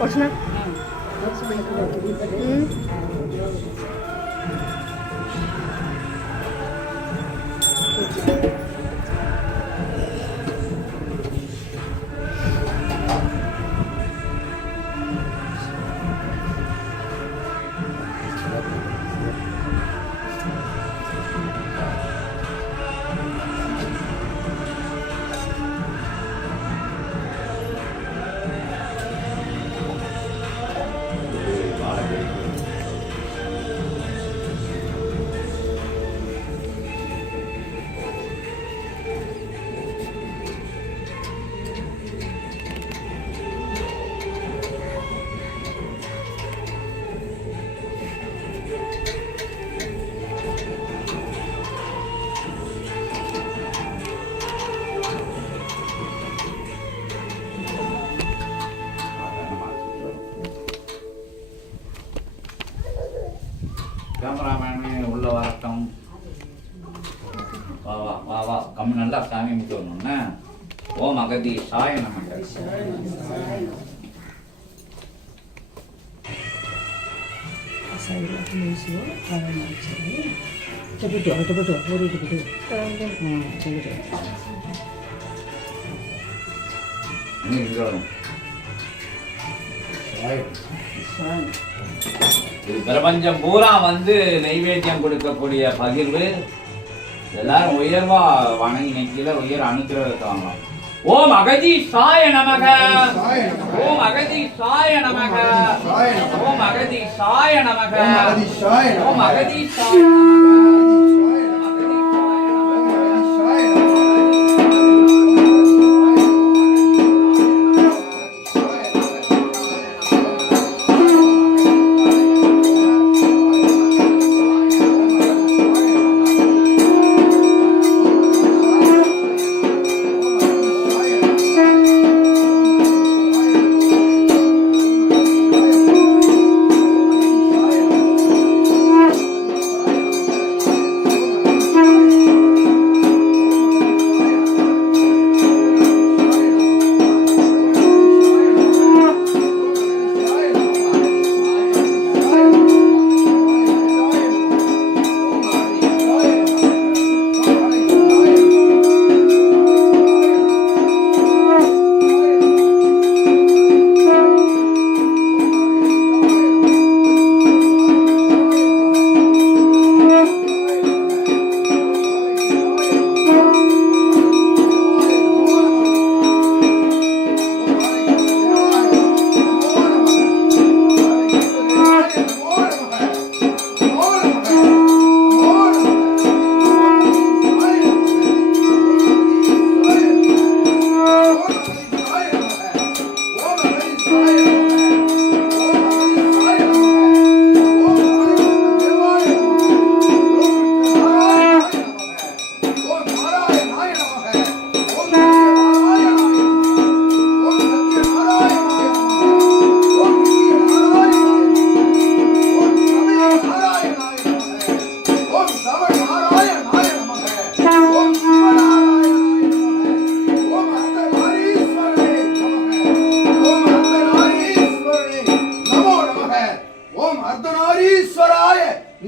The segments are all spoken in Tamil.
Oczna? கேமராமேன் உள்ள வரட்டும். வா வா வா வா கம் நல்லா சாமி முடிச்சோன்னு ஓம் அகதீஷாய நமக. இது பிரபஞ்சம் பூரா வந்து நைவேத்தியம் கொடுக்கக்கூடிய பகிர்வு. எல்லாரும் உயர்வா வணங்கி நிற்கிற உயர் அனுகிரகத்தை வாங்கலாம். ஓம் அகதீஷாய நமக. ஓம் அகதீஷாய நமக. ஓம் அகதீஷாய நமக. ஓம் அகதீஷாய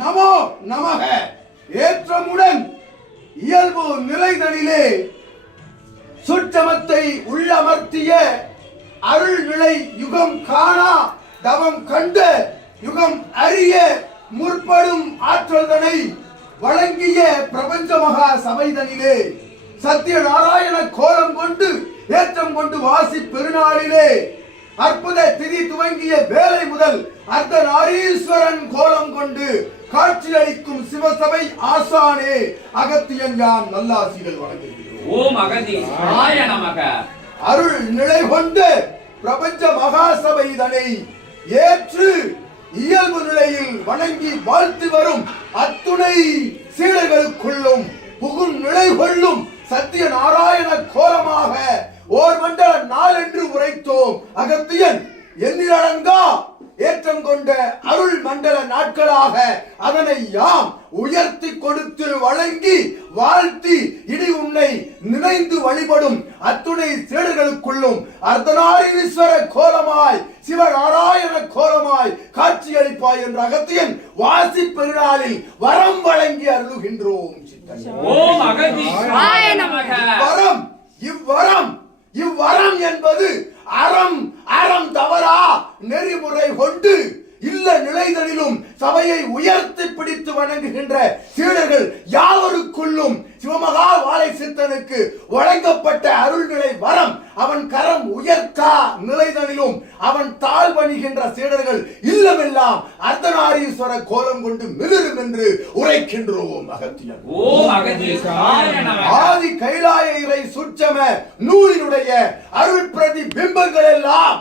நமோ நமக. ஏற்றமுடன் இயல்பு நிலைதனிலே சுற்றமத்தை உள்ளமர்த்திய அருள் நிலை யுகம் காணா தவம் கண்ட யுகம் அறிய முற்படும் ஆற்றல்தனை வழங்கிய பிரபஞ்ச மகா சபைதனிலே சத்யநாராயண கோலம் கொண்டு ஏற்றம் கொண்டு வாசி பெருநாளிலே அற்புத திதி துவங்கிய வேலை முதல் அர்த்தநாரீஸ்வரன் கோலம் கொண்டு காட்சியளிக்கும் சிவசபை ஆசானே அகத்தியன் யான் நல்லாசிகள் வழங்குகிறேன். ஓம் அகதீஷாய நமக. அருள் நிலை கொண்டு பிரபஞ்ச மகாசபை இதனை ஏற்று இயல்பு நிலையில் வணங்கி வாழ்த்து வரும் அத்துணை சீடர்களுக்குள்ளும் புகும் நிலை கொள்ளும் சத்திய நாராயண கோலமாக ஓர் மண்டல நாள் என்று உரைத்தோம். அகத்தியன் எண்ணிலடங்கா ஏற்றம் கொண்ட அருள் மண்டல நாட்களாக அதனை யாம் உயர்த்தி கொடுத்து வழங்கி வாழ்த்தி இடி உன்னை நினைந்து வழிபடும் அத்துணை சேடுகளுக்குள்ளும் அர்த்தநாரீஸ்வர கோலமாய் சிவநாராயண கோலமாய் காட்சியளிப்பாய் என்ற அகத்தியன் வாசி பெருநாளில் வரம் வழங்கி அருளுகின்றோம். ஓம் அகதீசாய நமக. இவ்வரம் என்பது அறம் தவறா நெறிமுறை கொண்டு இல்ல நிலைகளிலும் சபையை உயர்த்தி பிடித்து வணங்குகின்ற சீடர்கள் யாவருக்குள்ளும் சிவமகா வாழை சித்தனுக்கு வழங்கப்பட்ட அருள்நிலை வரம். அவன் கரம் உயர்த்தா நிலைகளிலும் அவன் தாழ் பணிகின்ற சீடர்கள் இல்லமெல்லாம் அர்த்தநாரீஸ்வர கோலம் கொண்டு மிளிரும் என்று உரைக்கின்றோம். அகத்தியன் ஓம் அகதீசாய நமக. ஆதி கைலாய இறை சுற்றம நூலினுடைய அருள் பிரதி பிம்பங்கள் எல்லாம்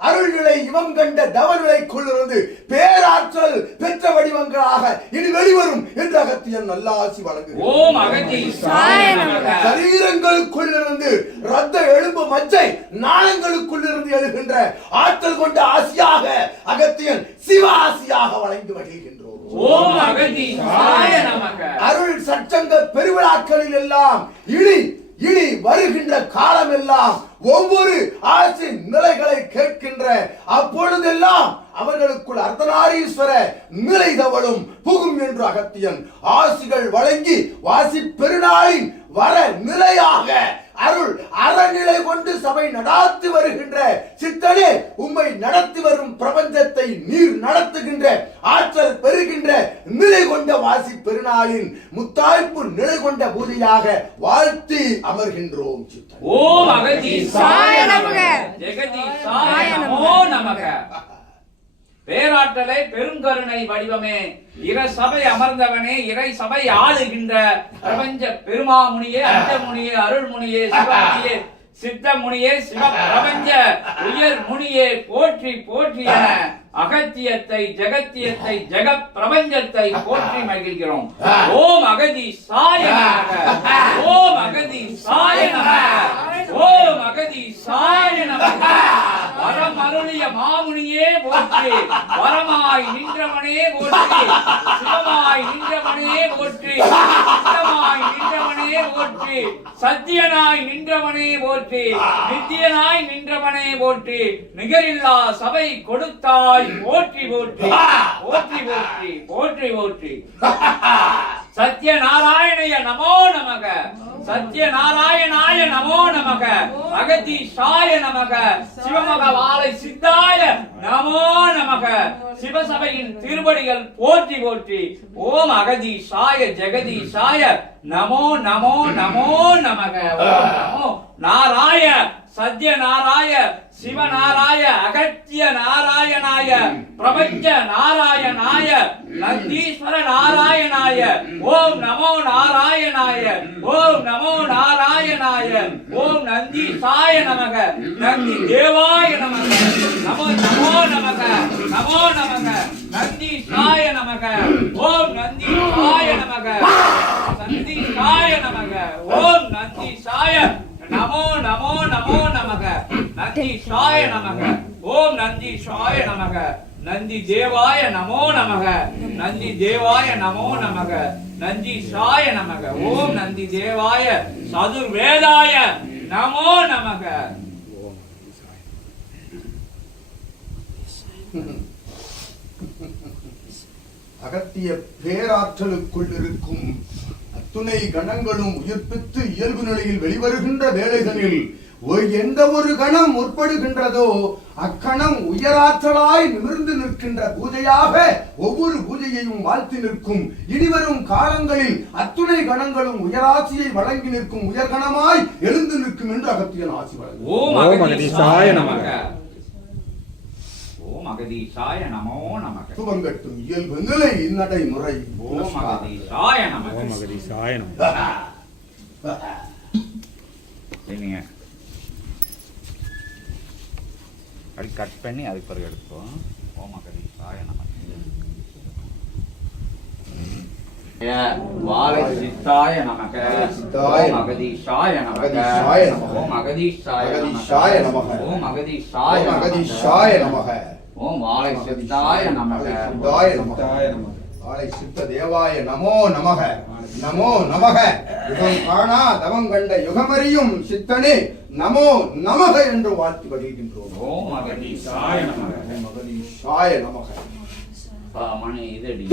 அருள்நிலை இவம் கண்ட தவநிலைக்குள்ளிருந்து பேராற்றல் பெற்ற வடிவங்களாக இனி வெளிவரும் என்று அகத்தியன் நல்ல ஆசி வழங்குகிறார். ஓம் அகதீசாய நமக. சரீரங்களுக்குள்ளிருந்து ரத்த எலும்பு மஜ்ஜை நாளங்களுக்குள்ளிருந்து எழுகின்ற ஆற்றல் கொண்ட ஆசியாக அகத்தியன் சிவ ஆசியாக வழங்கி வருகின்றோம். ஓம் அகதீசாய நமக. அருள் சச்சங்க பெருவிழாக்களில் எல்லாம் இனி வருகின்ற காலம் எல்லாம் ஒவ்வொரு ஆசி நிலைகளை கேட்கின்ற அப்பொழுதெல்லாம் அவர்களுக்குள் அர்த்தநாரீஸ்வர நிலை தவழும் புகும் என்று அகத்தியன் ஆசிகள் வழங்கி வாசி பெருநாளின் வர நிலையாக அருள் அறநிலை கொண்டு சபை நடாத்தி வருகின்ற சித்தனே உம்மை நடத்தி வரும் பிரபஞ்சத்தை நீர் நடத்துகின்ற ஆற்றல் பெறுகின்ற நிலை கொண்ட வாசி பெருநாளின் முத்தாய்ப்பு நிலை கொண்ட பூஜையாக வாழ்த்தி அமர்கின்றோம். ஓம் அகதீசாய நமக. ஜெகதீசாய நமோ நமக. பேராற்றலை பெருங்கருணை வடிவமே இறை சபை அமர்ந்தவனே இறை சபை ஆளுகின்ற பிரபஞ்ச பெருமாமுனியே அண்டமுனியே அருள்முனியே சிவமுனியே சித்தமுனியே சிவ பிரபஞ்ச உயர் முனியே போற்றி போற்றி என அகத்தியத்தை ஜெகத்தியத்தை ஜெகத் பிரபஞ்சத்தை போற்றி மகிழ்கிறோம். ஓம் அகதீசாய நமக. ஓம் அகதீசாய நமக. ஓம் அகதீசாய நமக. வரம் அருளிய மாமுனியே போற்றி வரமாய் நின்றவனே போற்றி சிவமாய் நின்றவனே போற்றி சித்தமாய் நின்றவனே போற்றி சத்தியனாய் நின்றவனே போற்றி நித்தியனாய் நின்றவனே போற்றி நிகரில்லா சபை கொடுத்தாய் போற்றி போற்றி போற்றி போற்றி போற்றி போற்றி. சத்யநாராயணய நமோ நமக. சத்யநாராயணாய நமோ நமக. அகதீசாய நமக. சிவமக வாழை சித்தாய நமோ நமக. சிவசபையின் திருவடிகள் போற்றி போற்றி. ஓம் அகதீசாய ஜெகதீசாய நமோ நமோ நமோ நமக. ஓம் நமோ நாராய சத்யநாராய சிவநாராய அகத்திய நாராயணாய பிரபஞ்ச நாராயணாய நந்தீஸ்வர நாராயணாய. ஓம் நமோ நாராயணாய. ஓம் நமோ நாராயணாய. ஓம் நந்தீசாய நமக. நந்தி தேவாய நமக. நமோ நமோ நமக. நமோ நமக. நந்தீசாய நமக. ஓம் நந்தீசாய நமக. நந்தீசாய நமக. ஓம் நந்தீசாய நமோ நமோ நமோ நமக. நந்தீசாய நமக. ஓம் நந்தீசாய நமக. நந்தி தேவாய நமோ நமக. நந்தி தேவாய நமோ நமக. நந்தீசாய நமக. ஓம் நந்தி தேவாய சதுர்வேதாய நமோ நமக. அகத்திய பேராற்றலுக்குள் இருக்கும் அத்துணை கணங்களும் உயிர்ப்பித்து இயல்பு நிலையில் வெளிவருகின்ற வேளைகளில் எந்த ஒரு கணம் முற்படுகின்றதோ அக்கணம் உயராற்றலாய் நிமிர்ந்து நிற்கின்ற பூஜையாக ஒவ்வொரு பூஜையையும் வாழ்த்தி நிற்கும். இனிவரும் காலங்களில் அத்துணை கணங்களும் உயராட்சியை வழங்கி நிற்கும் உயர்கணமாய் எழுந்து நிற்கும் என்று அகத்தியன் ஆசி வழங்கும். ஓம் அகதீசாய நமக. ஓம் அகதீசாய நமோ நமக. துவங்கட்டும் இயல்பு நிலை நடைமுறை. ஓம் அகதீசாய நமக. ஓம் அகதீசாய நமக. சரிங்க, அப்படி கட் பண்ணி அதுக்கு பிறகு எடுப்போம். ஓம் அகதீசாய நமக. வாழை சித்தாய நமக. ஓம் அகதீஷாய நமக. ஓம் அகதீஷாய நமக. ஓம் அகதீஷாய நமக. ஓம் வாழை சித்தாய நமக. வாழை சித்த தேவாய நமோ நமக. நமோ நமக. யுகம் காணா தவம் கண்ட யுகமறியும் சித்தனே நமோ நமக என்று வாழ்த்து வருகின்றோம். ஓம் அகதீஷாய நமக. ஓம் அகதீஷாய நமக. மணி இதடி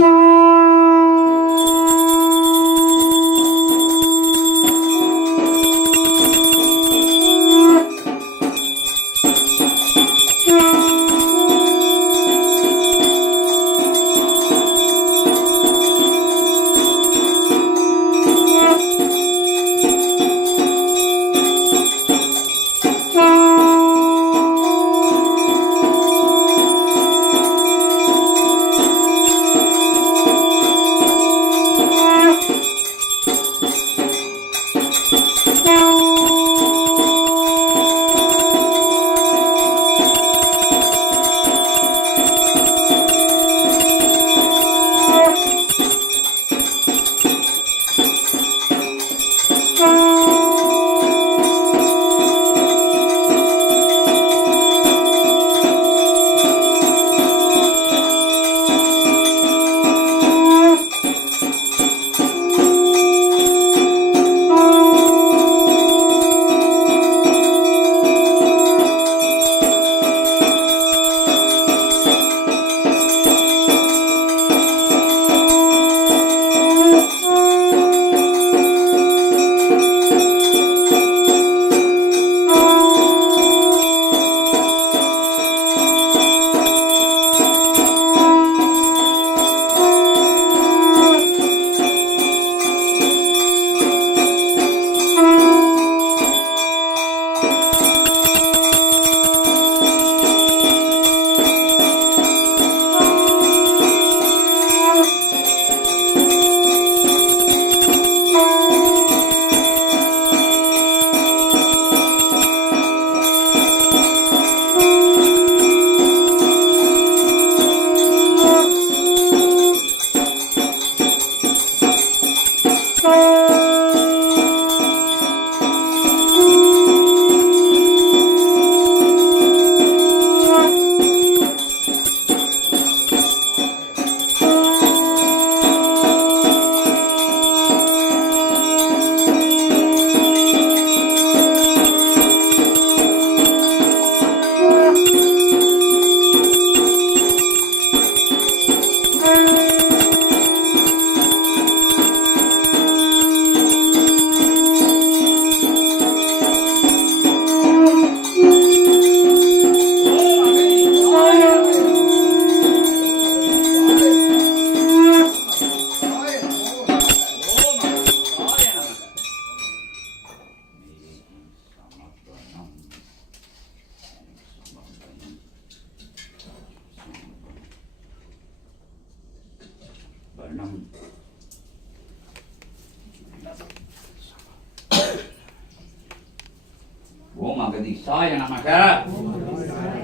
ஓம் அகதீஷாய நமக.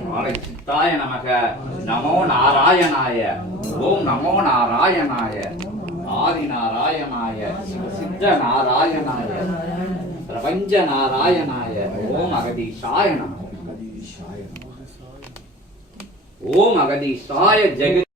வாழை சித்தாய நமக. நமோ நாராயணாய. ஓம் நமோ நாராயணாய. ஆதி நாராயணாய. சித்த நாராயணாய. பிரபஞ்ச நாராயணாய. ஓம் அகதீஷாய நமக. ஓம் அகதீஷாய ஜெகத்